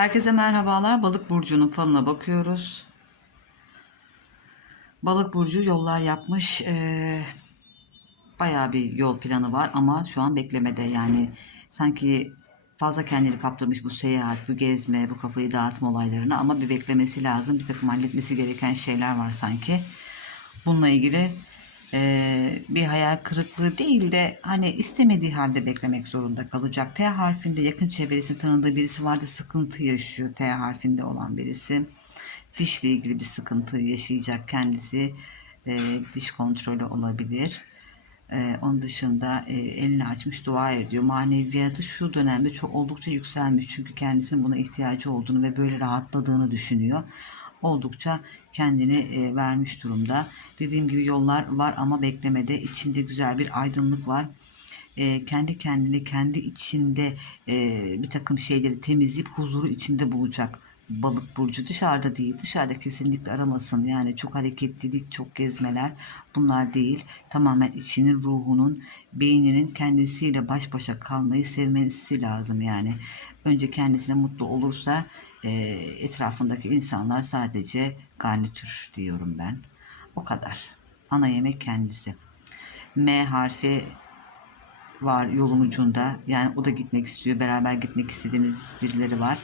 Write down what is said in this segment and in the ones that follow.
Herkese merhabalar. Balık burcunun falına bakıyoruz. Balık burcu yollar yapmış. Ee, bayağı bir yol planı var ama şu an beklemede. Yani sanki fazla kendini kaptırmış bu seyahat, bu gezme, bu kafayı dağıtma olaylarına ama bir beklemesi lazım. Bir takım halletmesi gereken şeyler var sanki. Bununla ilgili eee, bir hayal kırıklığı değil de hani istemediği halde beklemek zorunda kalacak. T harfinde yakın çevresinde tanıdığı birisi vardı sıkıntı yaşıyor T harfinde olan birisi. Dişle ilgili bir sıkıntı yaşayacak kendisi. Eee, diş kontrolü olabilir. Ee, onun dışında e, elini açmış dua ediyor. Maneviyatı şu dönemde çok oldukça yükselmiş. Çünkü kendisinin buna ihtiyacı olduğunu ve böyle rahatladığını düşünüyor. Oldukça kendini e, vermiş durumda. Dediğim gibi yollar var ama beklemede içinde güzel bir aydınlık var. E, kendi kendine kendi içinde e, bir takım şeyleri temizleyip huzuru içinde bulacak balık burcu dışarıda değil dışarıda kesinlikle aramasın yani çok hareketlilik çok gezmeler bunlar değil tamamen içinin ruhunun beyninin kendisiyle baş başa kalmayı sevmesi lazım yani önce kendisine mutlu olursa e, etrafındaki insanlar sadece garnitür diyorum ben o kadar ana yemek kendisi M harfi var yolun ucunda. Yani o da gitmek istiyor. Beraber gitmek istediğiniz birileri var.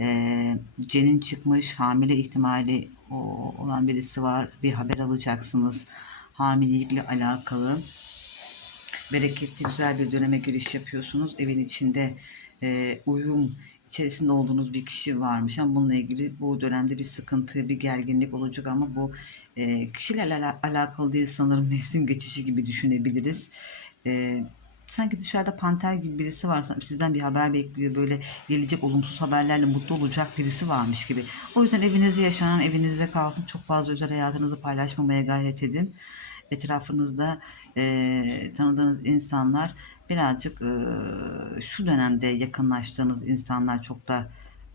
Ee, Cenin çıkmış. Hamile ihtimali o- olan birisi var. Bir haber alacaksınız. Hamilelikle alakalı. Bereketli güzel bir döneme giriş yapıyorsunuz. Evin içinde e, uyum içerisinde olduğunuz bir kişi varmış ama bununla ilgili bu dönemde bir sıkıntı, bir gerginlik olacak ama bu e, kişilerle ala- alakalı değil sanırım mevsim geçişi gibi düşünebiliriz. E, sanki dışarıda panter gibi birisi var. Sizden bir haber bekliyor. Böyle gelecek olumsuz haberlerle mutlu olacak birisi varmış gibi. O yüzden evinizde yaşanan evinizde kalsın. Çok fazla özel hayatınızı paylaşmamaya gayret edin. Etrafınızda e, tanıdığınız insanlar birazcık e, şu dönemde yakınlaştığınız insanlar çok da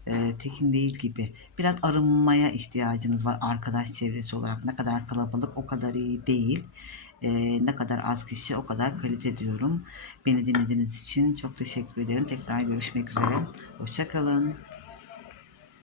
e, tekin değil gibi. Biraz arınmaya ihtiyacınız var arkadaş çevresi olarak. Ne kadar kalabalık o kadar iyi değil. E, ne kadar az kişi o kadar kalite diyorum. Beni dinlediğiniz için çok teşekkür ederim. Tekrar görüşmek üzere. Hoşçakalın.